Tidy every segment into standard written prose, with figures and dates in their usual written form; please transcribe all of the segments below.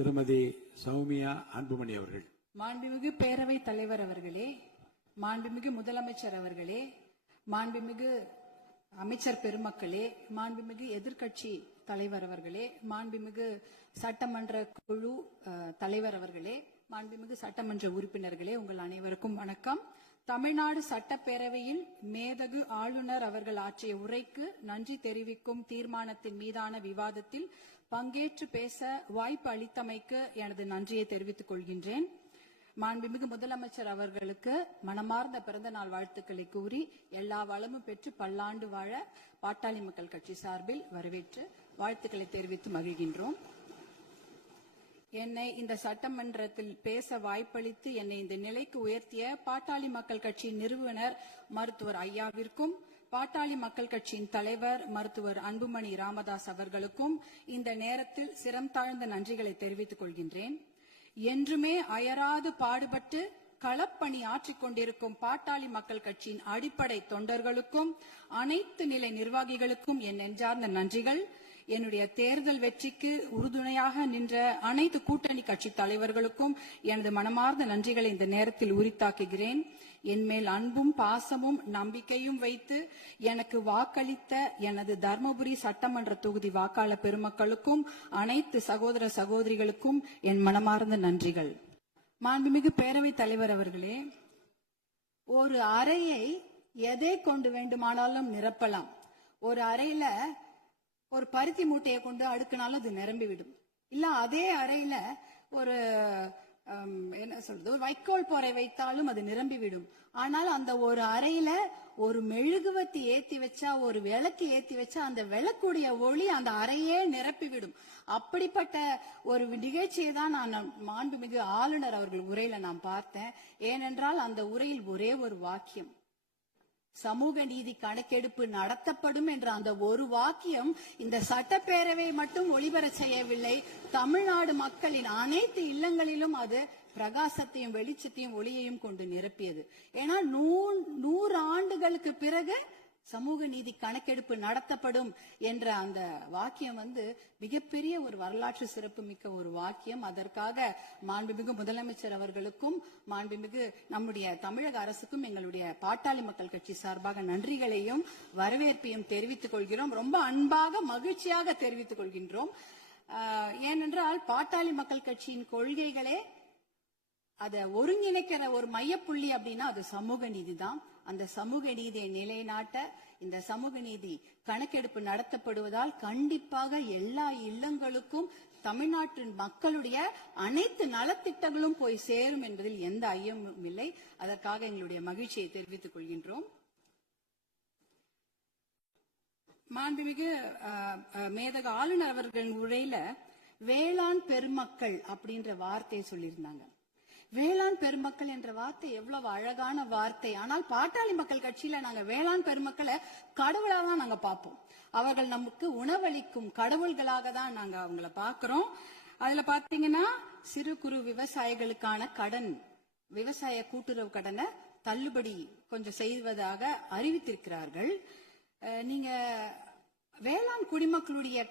திருமதி சௌமியா அன்புமணி அவர்கள். மாண்புமிகு பேரவை தலைவர் அவர்களே, மாண்புமிகு முதலமைச்சர் அவர்களே, மாண்புமிகு அமைச்சர் பெருமக்களே, மாண்புமிகு எதிர்க்கட்சி தலைவர் அவர்களே, மாண்புமிகு சட்டமன்ற குழு தலைவர் அவர்களே, மாண்புமிகு சட்டமன்ற உறுப்பினர்களே, உங்கள் அனைவருக்கும் வணக்கம். தமிழ்நாடு சட்டப்பேரவையில் மேதகு ஆளுநர் அவர்கள் ஆற்றிய உரைக்கு நன்றி தெரிவிக்கும் தீர்மானத்தின் மீதான விவாதத்தில் பங்கேற்று பேச வாய்ப்பு அளித்தமைக்கு எனது நன்றியை தெரிவித்துக் கொள்கின்றேன். மாண்புமிகு முதலமைச்சர் அவர்களுக்கு மனமார்ந்த பிறந்த நாள் வாழ்த்துக்களை கூறி எல்லா வளமும் பெற்று பல்லாண்டு வாழ பாட்டாளி மக்கள் கட்சி சார்பில் வரவேற்று வாழ்த்துக்களை தெரிவித்து மகிழ்கின்றோம். என்னை இந்த சட்டமன்றத்தில் பேச வாய்ப்பளித்து என்னை இந்த நிலைக்கு உயர்த்திய பாட்டாளி மக்கள் கட்சியின் நிறுவனர் மருத்துவர் ஐயாவிற்கும், பாட்டாளி மக்கள் கட்சியின் தலைவர் மருத்துவர் அன்புமணி ராமதாஸ் அவர்களுக்கும் இந்த நேரத்தில் சிரம் தாழ்ந்த நன்றிகளை தெரிவித்துக் கொள்கின்றேன். என்றுமே அயராது பாடுபட்டு களப்பணி ஆற்றிக் கொண்டிருக்கும் பாட்டாளி மக்கள் கட்சியின் அடிப்படை தொண்டர்களுக்கும் அனைத்து நிலை நிர்வாகிகளுக்கும் என் நெஞ்சார்ந்த நன்றிகள். என்னுடைய தேர்தல் வெற்றிக்கு உறுதுணையாக நின்ற அனைத்து கூட்டணி கட்சி தலைவர்களுக்கும் எனது மனமார்ந்த நன்றிகளை இந்த நேரத்தில் உரித்தாக்குகிறேன். என் மேல் அன்பும் பாசமும் நம்பிக்கையும் வைத்து எனக்கு வாக்களித்த எனது தர்மபுரி சட்டமன்ற தொகுதி வாக்காளர் பெருமக்களுக்கும் அனைத்து சகோதர சகோதரிகளுக்கும் என் மனமார்ந்த நன்றிகள். மாண்புமிகு பேரவைத் தலைவர் அவர்களே, ஒரு அறையை எதை கொண்டு வேண்டுமானாலும் நிரப்பலாம். ஒரு அறையில ஒரு பருத்தி மூட்டையை கொண்டு அடுக்கினாலும் அது நிரம்பிவிடும். இல்ல அதே அறையில ஒரு என்ன சொல்றது, ஒரு வைக்கோல் போரை வைத்தாலும் அது நிரம்பிவிடும். ஆனால் அந்த ஒரு அறையில ஒரு மெழுகுவத்தி ஏத்தி வச்சா, ஒரு விளக்கு ஏத்தி வச்சா அந்த விளக்குடைய ஒளி அந்த அறையே நிரப்பிவிடும். அப்படிப்பட்ட ஒரு நிகழ்ச்சியை தான் நான் மாண்புமிகு ஆளுநர் அவர்கள் உரையில நான் பார்த்தேன். ஏனென்றால் அந்த உரையில் ஒரே ஒரு வாக்கியம், சமூக நீதி கணக்கெடுப்பு நடத்தப்படும் என்ற அந்த ஒரு வாக்கியம் இந்த சட்டப்பேரவை மட்டும் ஒளிபர செய்யவில்லை, தமிழ்நாடு மக்களின் அனைத்து இல்லங்களிலும் அது பிரகாசத்தையும் வெளிச்சத்தையும் ஒளியையும் கொண்டு நிரப்பியது. ஏன்னா 100 ஆண்டுகளுக்கு பிறகு சமூக நீதி கணக்கெடுப்பு நடத்தப்படும் என்ற அந்த வாக்கியம் மிகப்பெரிய ஒரு வரலாற்று சிறப்பு மிக்க ஒரு வாக்கியம். அதற்காக மாண்புமிகு முதலமைச்சர் அவர்களுக்கும் மாண்புமிகு நம்முடைய தமிழக அரசுக்கும் எங்களுடைய பாட்டாளி மக்கள் கட்சி சார்பாக நன்றிகளையும் வரவேற்பையும் தெரிவித்துக் கொள்கிறோம். ரொம்ப அன்பாக மகிழ்ச்சியாக தெரிவித்துக் கொள்கின்றோம். ஏனென்றால் பாட்டாளி மக்கள் கட்சியின் கொள்கைகளே அதை ஒருங்கிணைக்கிற ஒரு மையப்புள்ளி அப்படின்னா அது சமூக நீதி தான். அந்த சமூக நீதியை நிலைநாட்ட இந்த சமூக நீதி கணக்கெடுப்பு நடத்தப்படுவதால் கண்டிப்பாக எல்லா இல்லங்களுக்கும் தமிழ்நாட்டின் மக்களுடைய அனைத்து நலத்திட்டங்களும் போய் சேரும் என்பதில் எந்த ஐயமும் இல்லை. அதற்காக எங்களுடைய மகிழ்ச்சியை தெரிவித்துக் கொள்கின்றோம். மாண்புமிகு மேதக ஆளுநர் அவர்களின் உரையில வேளாண் பெருமக்கள் அப்படின்ற வார்த்தையை சொல்லியிருந்தாங்க. வேளாண் பெருமக்கள் என்ற வார்த்தை எவ்வளவு அழகான வார்த்தை. ஆனால் பாட்டாளி மக்கள் கட்சியில நாங்க வேளாண் பெருமக்களை கடவுளா தான் நாங்க பார்ப்போம். அவர்கள் நமக்கு உணவளிக்கும் கடவுள்களாக தான் நாங்க அவங்கள பாக்குறோம். அதுல பாத்தீங்கன்னா சிறு குறு விவசாயிகளுக்கான கடன், விவசாய கூட்டுறவு கடனை தள்ளுபடி கொஞ்சம் செய்வதாக அறிவித்திருக்கிறார்கள். நீங்க வேளாண் குடிமக்களுடைய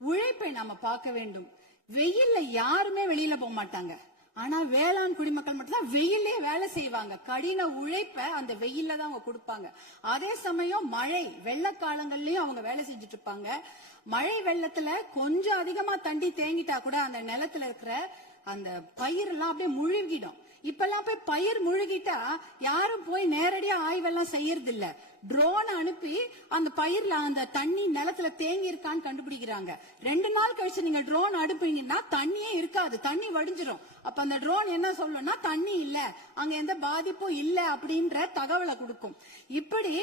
உழைப்பை நாம பார்க்க வேண்டும். வெயில்ல யாருமே வெளியில போக மாட்டாங்க. ஆனா வேளாண் குடிமக்கள் மட்டும்தான் வெயிலே வேலை செய்வாங்க. கடின உழைப்ப அந்த வெயில்ல தான் அவங்க கொடுப்பாங்க. அதே சமயம் மழை வெள்ள காலங்கள்லயும் அவங்க வேலை செஞ்சுட்டு இருப்பாங்க. மழை வெள்ளத்துல கொஞ்சம் அதிகமா தண்ணி தேங்கிட்டா கூட அந்த நிலத்துல இருக்கிற அந்த பயிர் எல்லாம் அப்படியே முழுகிடும். இப்பெல்லாம் போய் பயிர் முழுகிட்டா யாரும் போய் நேரடியா ஆய்வெல்லாம் செய்யறது இல்ல. ட்ரோன் அனுப்பி அந்த பயிர்ல அந்த தண்ணி நிலத்துல தேங்கி இருக்கான்னு கண்டுபிடிக்கிறாங்க. 2 நாள் கழிச்சு நீங்க ட்ரோன் அனுப்புனீங்கன்னா தண்ணியே இருக்காது, தண்ணி வடிஞ்சிரும். அப்ப அந்த ட்ரோன் என்ன சொல்லும்னா தண்ணி இல்ல, அங்க எந்த பாதிப்பும் இல்ல அப்படின்ற தகவலை கொடுக்கும். இப்படி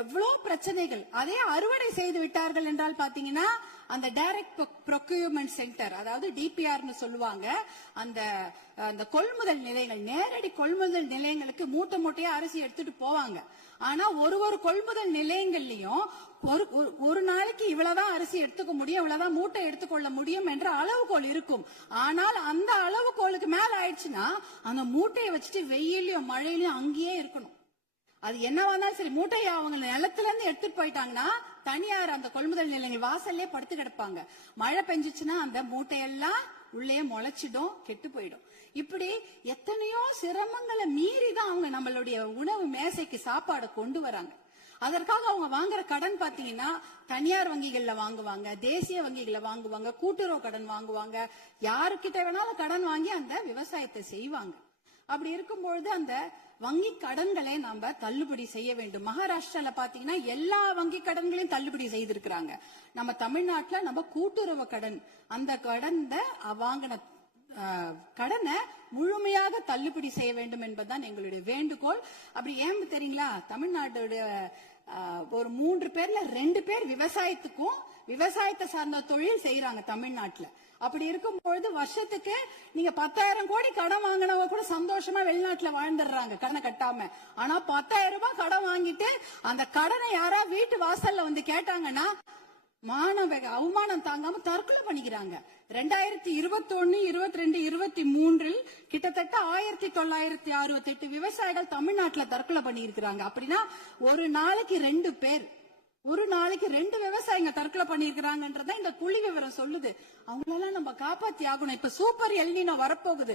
எவ்வளவு பிரச்சனைகள். அதே அறுவடை செய்து விட்டார்கள் என்றால் பாத்தீங்கன்னா அந்த டைரக்ட் ப்ரொக்யூர்மெண்ட் சென்டர், அதாவது டிபிஆர்னு சொல்லுவாங்க, அந்த கொள்முதல் நிலையங்கள், நேரடி கொள்முதல் நிலையங்களுக்கு மூட்டை மூட்டையா அரிசி எடுத்துட்டு போவாங்க. ஆனா ஒரு கொள்முதல் நிலையங்கள்லயும் ஒரு நாளைக்கு இவ்வளவுதான் அரிசி எடுத்துக்க முடியும், இவ்வளவுதான் மூட்டை எடுத்துக்கொள்ள முடியும் என்ற அளவுகோல் இருக்கும். ஆனால் அந்த அளவுகோலுக்கு மேல ஆயிடுச்சுன்னா அந்த மூட்டையை வச்சுட்டு வெயிலையும் மழையிலயும் அங்கேயே இருக்கணும். அது என்னவானாலும் சரி, மூட்டையை அவங்க நிலத்துல இருந்து எடுத்துட்டு போயிட்டாங்கன்னா தனியார் அந்த கொள்முதல் நிலையங்கள் வாசல்லே படுத்து கிடப்பாங்க. மழை பெஞ்சிச்சுன்னா அந்த மூட்டையெல்லாம் உள்ளே முளைச்சிடும், கெட்டு போயிடும். இப்படி எத்தனையோ சிரமங்களை மீறி தான் அவங்க நம்மளுடைய உணவு மேசைக்கு சாப்பாடை கொண்டு வராங்க. அதற்காக அவங்க வாங்குற கடன் பாத்தீங்கன்னா தனியார் வங்கிகள்ல வாங்குவாங்க, தேசிய வங்கிகள்ல வாங்குவாங்க, கூட்டுறவு கடன் வாங்குவாங்க, யாருக்கிட்ட வேணாலும் கடன் வாங்கி அந்த விவசாயத்தை செய்வாங்க. அப்படி இருக்கும்பொழுது அந்த வங்கி கடன்களை நாம தள்ளுபடி செய்ய வேண்டும். மகாராஷ்டிரால பாத்தீங்கன்னா எல்லா வங்கி கடன்களையும் தள்ளுபடி செய்திருக்கிறாங்க. நம்ம தமிழ்நாட்டுல நம்ம கூட்டுறவு கடன், அந்த வாங்கின கடனை முழுமையாக தள்ளுபடி செய்ய வேண்டும் என்பதுதான் எங்களுடைய வேண்டுகோள். அப்படி ஏன் தெரியுங்களா, தமிழ்நாட்டுடைய ஒரு 3 பேர்ல 2 பேர் விவசாயத்துக்கும் விவசாயத்தை சார்ந்த தொழில் செய்யறாங்க தமிழ்நாட்டுல. அப்படி இருக்கும்பொழுது வருஷத்துக்கு நீங்க 10,000 கோடி கடன் வாங்கினவங்க கூட சந்தோஷமா வெளிநாட்டுல வாழ்ந்துடுறாங்க கடனை கட்டாம. ஆனா 10,000 ரூபாய் கடன் வாங்கிட்டு அந்த கடனை யாரா வீட்டு வாசல்ல வந்து கேட்டாங்கன்னா அவமானம் தாங்காம தற்கொலை பண்ணிக்கிறாங்க. 2021, 22, 23 கிட்டத்தட்ட 1968 விவசாயிகள் தமிழ்நாட்டுல தற்கொலை பண்ணி இருக்கிறாங்க. அப்படின்னா ஒரு நாளைக்கு 2 பேர், ஒரு நாளைக்கு 2 விவசாயிங்க தற்கொலை பண்ணிருக்கிறாங்கன்றத இந்த புள்ளி விவரம் சொல்லுது. அவங்களெல்லாம் நம்ம காப்பாத்தி ஆகணும். இப்ப சூப்பர் எல்னினோ வரப்போகுது.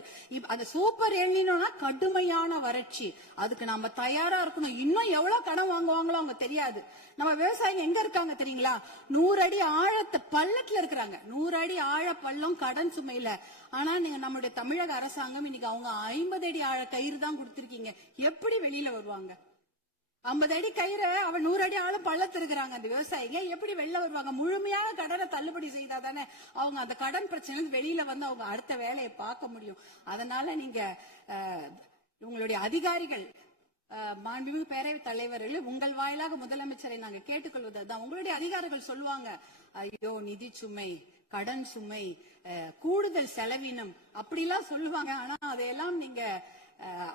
அந்த சூப்பர் எல்னினோனா கடுமையான வறட்சி, அதுக்கு நம்ம தயாரா இருக்கணும். இன்னும் எவ்வளவு கடன் வாங்குவாங்களோ அவங்க தெரியாது. நம்ம விவசாயிங்க எங்க இருக்காங்க தெரியுங்களா, 100 அடி ஆழத்தை பள்ளத்துல இருக்கிறாங்க. 100 அடி ஆழ பள்ளம் கடன் சுமையில. ஆனா நீங்க நம்மளுடைய தமிழக அரசாங்கம் இன்னைக்கு அவங்க 50 அடி ஆழ கயிறு தான் கொடுத்திருக்கீங்க. எப்படி வெளியில வருவாங்க? 50 அடி கயிறை அவன் 100 அடி ஆளும் பள்ளத்து இருக்கிறாங்க. அந்த விவசாயிங்க எப்படி வெளில வருவாங்க? முழுமையான கடனை தள்ளுபடி செய்தாதானே அவங்க அந்த கடன் பிரச்சனை வெளியில வந்து அவங்க அடுத்த வேலையை பார்க்க முடியும். அதனால நீங்க உங்களுடைய அதிகாரிகள், மாண்புமிகு பேரவைத் தலைவர்கள், உங்கள் வாயிலாக முதலமைச்சரை நாங்க கேட்டுக்கொள்வதுதான், உங்களுடைய அதிகாரிகள் சொல்லுவாங்க, ஐயோ நிதி சுமை, கடன் சுமை, கூடுதல் செலவினம் அப்படிலாம் சொல்லுவாங்க. ஆனா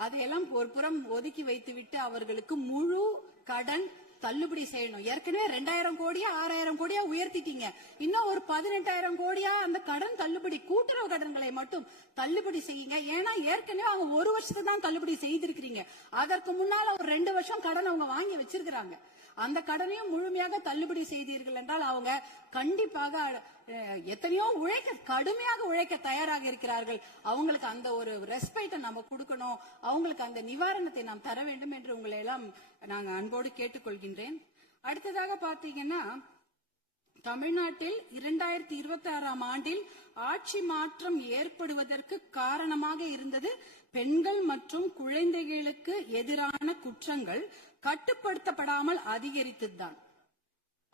அதையெல்லாம் ஒரு புறம் ஒதுக்கி வைத்து விட்டு அவர்களுக்கு முழு கடன் தள்ளுபடி செய்யணும். ஏற்கனவே 2000 கோடியா 6000 கோடியா உயர்த்திட்டீங்க. இன்னும் ஒரு 18,000 கோடியா அந்த கடன் தள்ளுபடி, கூட்டுறவு கடன்களை மட்டும் தள்ளுபடி செய்யுங்க. ஏன்னா ஏற்கனவே அவங்க 1 வருஷத்துக்கு தான் தள்ளுபடி செய்திருக்கிறீங்க. அதற்கு முன்னால ஒரு 2 வருஷம் கடன் அவங்க வாங்கி வச்சிருக்கிறாங்க. அந்த கடனையும் முழுமையாக தள்ளுபடி செய்தீர்கள் என்றால் அவங்க கண்டிப்பாக எத்தனையோ கடுமையாக உழைக்க தயாராக இருக்கிறார்கள். அவங்களுக்கு அந்த ஒரு ரெஸ்பெக்ட் நம்ம கொடுக்கணும், அவங்களுக்கு அந்த நிவாரணத்தை நாம் தர வேண்டும் என்று உங்களை எல்லாம் நாங்க அன்போடு கேட்டுக்கொள்கின்றேன். அடுத்ததாக பாத்தீங்கன்னா, தமிழ்நாட்டில் 2026ஆம் ஆண்டில் ஆட்சி மாற்றம் ஏற்படுவதற்கு காரணமாக இருந்தது பெண்கள் மற்றும் குழந்தைகளுக்கு எதிரான குற்றங்கள் கட்டுப்படுத்தப்படாமல் அதிகரித்ததுதான்.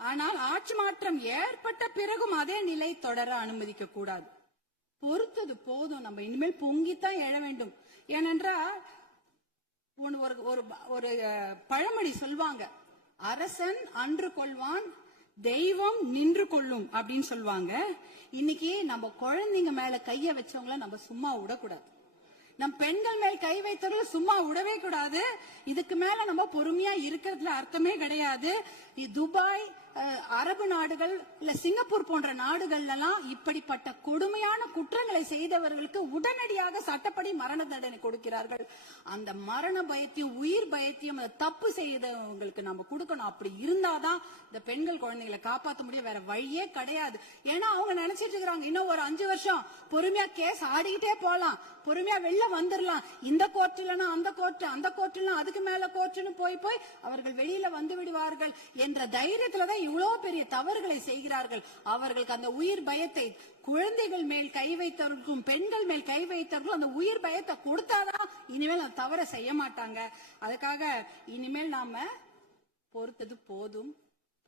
ஆனால் ஆட்சி மாற்றம் ஏற்பட்ட பிறகும் அதே நிலை தொடர அனுமதிக்க கூடாது. பொறுத்தது போதும், நம்ம இனிமேல் பொங்கித்தான் எழ வேண்டும். ஏனென்றால் ஒரு பழமொழி சொல்வாங்க, அரசன் அன்று கொள்வான், தெய்வம் நின்று கொள்ளும் அப்படின்னு சொல்லுவாங்க. இன்னைக்கு நம்ம குழந்தைங்க மேல கைய வச்சவங்கள நம்ம சும்மா விடக்கூடாது. நம் பெண்கள் மேல் கை வைத்தவர்கள் சும்மா விடவே கூடாது. இதுக்கு மேல நம்ம பொறுமையா இருக்கிறதுல அர்த்தமே கிடையாது. துபாய், அரபு நாடுகள், இல்ல சிங்கப்பூர் போன்ற நாடுகள்ல எல்லாம் இப்படிப்பட்ட கொடுமையான குற்றங்களை செய்தவர்களுக்கு உடனடியாக சட்டப்படி மரண தண்டனை கொடுக்கிறார்கள். அந்த மரண பயத்தையும் உயிர் பயத்தையும் தப்பு செய்தவங்களுக்கு நம்ம கொடுக்கணும். அப்படி இருந்தாதான் இந்த பெண்கள் குழந்தைகளை காப்பாற்ற முடியும். வேற வழியே கிடையாது. ஏன்னா அவங்க நினைச்சிட்டு இருக்கிறாங்க, இன்னும் ஒரு 5 வருஷம் பொறுமையா கேஸ் ஆடிக்கிட்டே போலாம், பொறுமையா வெளில வந்துடலாம், இந்த கோர்ட் இல்லைன்னா அந்த கோர்ட், அந்த கோர்ட் இல்லைன்னா அதுக்கு மேல கோர்ட்னு போய் அவர்கள் வெளியில வந்து விடுவார்கள் என்ற தைரியத்துலதான் இவ்வளவு பெரிய தவறுகளை செய்கிறார்கள். அவர்களுக்கு அந்த உயிர் பயத்தை, குழந்தைகள் மேல் கை வைத்தவர்களுக்கும் பெண்கள் மேல் கை வைத்தவர்களும் அந்த உயிர் பயத்தை கொடுத்தாதான் இனிமேல் அந்த தவறை செய்ய மாட்டாங்க. அதுக்காக இனிமேல் நாம பொறுத்தது போதும்,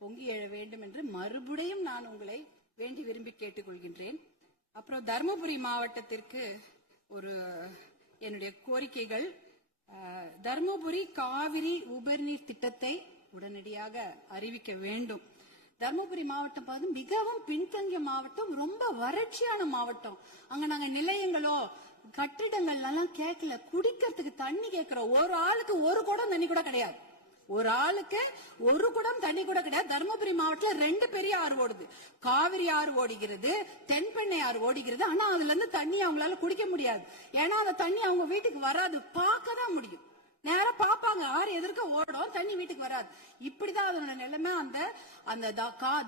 பொங்கி எழ வேண்டும் என்று மறுபடியும் நான் உங்களை வேண்டி விரும்பி கேட்டுக்கொள்கின்றேன். அப்புறம் தர்மபுரி மாவட்டத்திற்கு என்னுடைய கோரிக்கைகள், தர்மபுரி காவிரி உபரிநீர் திட்டத்தை உடனடியாக அறிவிக்க வேண்டும். தர்மபுரி மாவட்டம் மிகவும் பின்தங்கிய மாவட்டம், ரொம்ப வறட்சியான மாவட்டம். அங்க நாங்க நிலையங்களோ கட்டிடங்கள் எல்லாம் கேட்கல, குடிக்கிறதுக்கு தண்ணி கேட்கிறோம். ஒரு ஆளுக்கு ஒரு குடம் தண்ணி கூட கிடையாது. ஒரு ஆளுக்கு ஒரு குடம் தண்ணி கூட கிடையாது. தர்மபுரி மாவட்டத்தில் 2 பெரிய ஆறு ஓடுது. காவிரி ஆறு ஓடுகிறது, தென்பெண்ணை ஆறு ஓடுகிறது. ஆனா அதுல இருந்து தண்ணி அவங்களால குடிக்க முடியாது. ஏன்னா அந்த தண்ணி அவங்க வீட்டுக்கு வராது, பார்க்க தான் முடியும். நேரா பாப்பாங்க, ஆறு எதிர்க்க ஓடும், தண்ணி வீட்டுக்கு வராது. இப்படிதான் அதோட நிலைமை. அந்த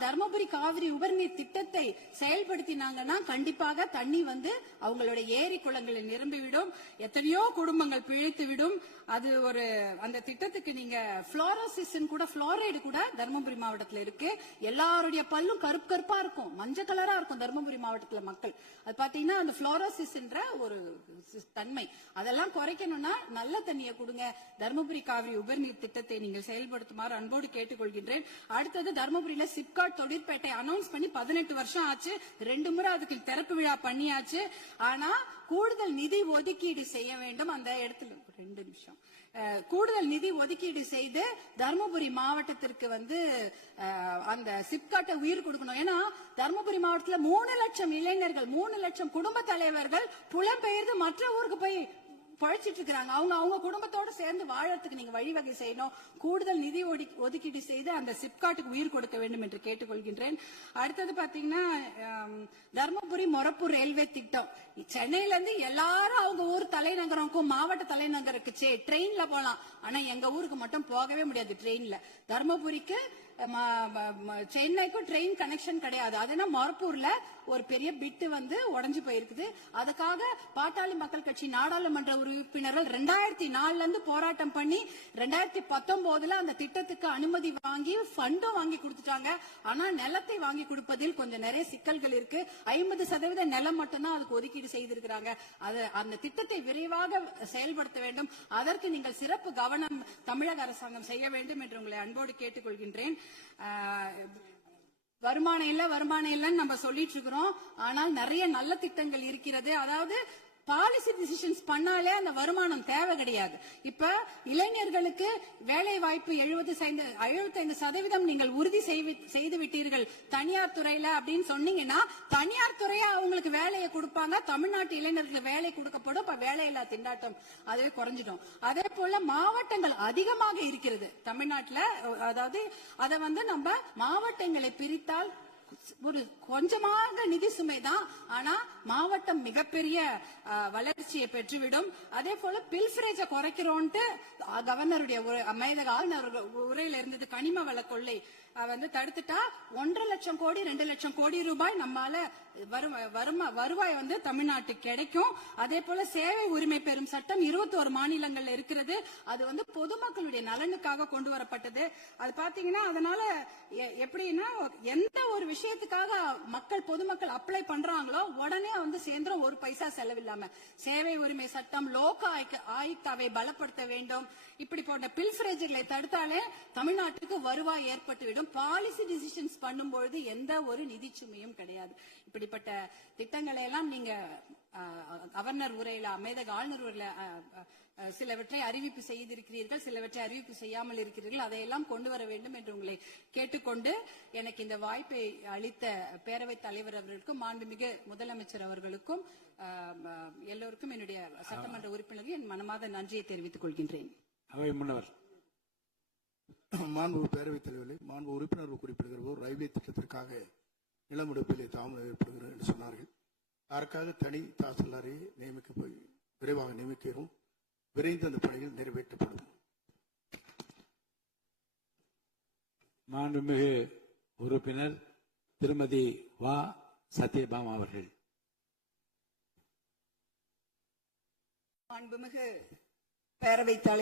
தர்மபுரி காவிரி உபரிநீர் திட்டத்தை செயல்படுத்தினாங்கன்னா கண்டிப்பாக தண்ணி வந்து அவங்களோட ஏரி குளங்களில் நிரம்பிவிடும், எத்தனையோ குடும்பங்கள் பிழைத்து விடும். அது ஒரு அந்த திட்டத்துக்கு நீங்க புளோரைடு கூட தர்மபுரி மாவட்டத்துல இருக்கு. எல்லாருடைய பல்லும் கருப்பு கருப்பா இருக்கும், மஞ்சள் கலரா இருக்கும் தர்மபுரி மாவட்டத்துல மக்கள். அது பாத்தீங்கன்னா அந்த புளோரோசிஸ்ன்ற ஒரு தன்மை, அதெல்லாம் குறைக்கணும்னா நல்ல தண்ணியை கொடுங்க. தர்மபுரி காவிரி உபரிநீர் திட்டத்தை நீங்கள் செயல்படுத்துமாறு அன்போடு கேட்டுக்கொள்கின்றேன். அடுத்தது தர்மபுரியில சிப்காட் தொழிற்பேட்டை அனௌன்ஸ் பண்ணி 18 வருஷம் ஆச்சு. 2 முறை அதுக்கு திறப்பு விழா பண்ணியாச்சு. ஆனா கூடுதல் நிதி ஒதுக்கீடு செய்ய வேண்டும். அந்த இடத்துல 2 நிமிஷம் கூடுதல் நிதி ஒதுக்கீடு செய்து தர்மபுரி மாவட்டத்திற்கு வந்து அந்த சிப்காட்டை உயிர் கொடுக்கணும். ஏன்னா தர்மபுரி மாவட்டத்துல 3 லட்சம் இளைஞர்கள், 3 லட்சம் குடும்ப தலைவர்கள் புலம்பெயர்ந்து மற்ற ஊருக்கு போய் பழைச்சிட்டு இருக்காங்க. அவங்க குடும்பத்தோட சேர்ந்து வாழறதுக்கு நீங்க வழிவகை செய்யணும். கூடுதல் நிதி ஒதுக்கீடு செய்து அந்த சிப்காட்டுக்கு உயிர் கொடுக்க வேண்டும் என்று கேட்டுக்கொள்கின்றேன். அடுத்தது பாத்தீங்கன்னா தர்மபுரி மொரப்பூர் ரயில்வே திட்டம். சென்னையில இருந்து எல்லாரும் அவங்க ஊர் தலைநகருக்கும் மாவட்ட தலைநகருக்கு ட்ரெயின்ல போலாம். ஆனா எங்க ஊருக்கு மட்டும் போகவே முடியாது ட்ரெயின்ல. தர்மபுரிக்கு சென்னைக்கும் ட்ரெயின் கனெக்ஷன் கிடையாது. அதுனா மொரப்பூர்ல ஒரு பெரிய பிட்டு வந்து உடைஞ்சு போயிருக்குது. அதுக்காக பாட்டாளி மக்கள் கட்சி நாடாளுமன்ற உறுப்பினர்கள் 2004 இருந்து போராட்டம் பண்ணி 2019 அந்த திட்டத்துக்கு அனுமதி வாங்கி ஃபண்டும் வாங்கி கொடுத்துட்டாங்க. ஆனா நிலத்தை வாங்கி கொடுப்பதில் கொஞ்சம் நிறைய சிக்கல்கள் இருக்கு. 50% நிலம் மட்டும்தான் அதுக்கு ஒதுக்கீடு செய்திருக்கிறாங்க. அந்த திட்டத்தை விரைவாக செயல்படுத்த வேண்டும். அதற்கு நீங்கள் சிறப்பு கவனம் தமிழக அரசாங்கம் செய்ய வேண்டும் என்று உங்களை அன்போடு கேட்டுக்கொள்கின்றேன். வருமானம் இல்ல நம்ம சொல்லிட்டு இருக்கிறோம். ஆனால் நிறைய நல்ல திட்டங்கள் இருக்கிறது. அதாவது பாலிசி டிசிஷன்ஸ் பண்ணாலே அந்த வருமானம் தேவை கிடையாது. இப்ப இளைஞர்களுக்கு வேலை வாய்ப்பு 75% நீங்கள் உறுதி செய்து விட்டீர்கள் தனியார் துறையில அப்படின்னு சொன்னீங்கன்னா தனியார் துறையா அவங்களுக்கு வேலையை கொடுப்பாங்க. தமிழ்நாட்டு இளைஞர்களுக்கு வேலை கொடுக்கப்படும். இப்ப வேலையில்லா திண்டாட்டம் அதுவே குறைஞ்சிடும். அதே போல மாவட்டங்கள் அதிகமாக இருக்கிறது தமிழ்நாட்டுல. அதாவது அதை வந்து நம்ம மாவட்டங்களை பிரித்தால் ஒரு கொஞ்சமாக நிதி சுமைதான். ஆனா மாவட்டம் மிகப்பெரிய வளர்ச்சியை பெற்றுவிடும். அதே போல பில்ஃபரேஜை குறைக்கிறோம்ட்டு கவர்னருடைய ஆளுநர் உரையில இருந்தது. கனிம வள கொள்ளை வந்து தடுத்துட்டா 1.5 லட்சம் கோடி 2 லட்சம் கோடி ரூபாய் நம்மால வருவாய் வந்து தமிழ்நாட்டுக்கு கிடைக்கும். அதே போல சேவை உரிமை பெறும் சட்டம் 21 மாநிலங்கள்ல இருக்கிறது. அது வந்து பொதுமக்களுடைய நலனுக்காக கொண்டு வரப்பட்டது. அது பாத்தீங்கன்னா அதனால எப்படின்னா எந்த ஒரு விஷயத்துக்காக பொதுமக்கள் அப்ளை பண்றாங்களோ உடனே வந்து சேர்ந்துரும், ஒரு பைசா செலவில்லாம. சேவை உரிமை சட்டம், லோக ஆயுக்தாவை பலப்படுத்த வேண்டும். இப்படி போன்ற பில்ஃபரேஜ்களை தடுத்தாலே தமிழ்நாட்டுக்கு வருவாய் ஏற்பட்டுவிடும். பாலிசி டிசிஷன்ஸ் பண்ணும்போது எந்த ஒரு நிதி சுமையும் கிடையாது. இப்படிப்பட்ட திட்டங்களை எல்லாம் நீங்க கவர்னர் உரையில, அமேதக ஆளுநர் உரையில சிலவற்றை அறிவிப்பு செய்திருக்கிறீர்கள், சிலவற்றை அறிவிப்பு செய்யாமல் இருக்கிறீர்கள். அதையெல்லாம் கொண்டு வர வேண்டும் என்று உங்களை கேட்டுக்கொண்டு எனக்கு இந்த வாய்ப்பை அளித்த பேரவைத் தலைவர் அவர்களுக்கும் மாண்புமிகு முதலமைச்சர் அவர்களுக்கும் எல்லோருக்கும் என்னுடைய சட்டமன்ற உறுப்பினர்கள் என் மனமார்ந்த நன்றியை தெரிவித்துக் கொள்கின்றேன். அவை முன்னவர் மாண்பு பேரவைத் தலைவர்களே, மாண்பு உறுப்பினர்கள் குறிப்பிடுகிற ரயில்வே திட்டத்திற்காக நிலமுடுப்பிலே தாமதம் ஏற்படுகிறது என்று சொன்னார்கள். அதற்காக தனி தாசில்தாரை விரைவாக நியமிக்கிறோம். விரைந்து அந்த பணிகள் நிறைவேற்றப்படும். மாண்புமிகு உறுப்பினர் திருமதி வா சத்யபாமா அவர்கள். மாண்புமிகு பேரவைத் தலைவர்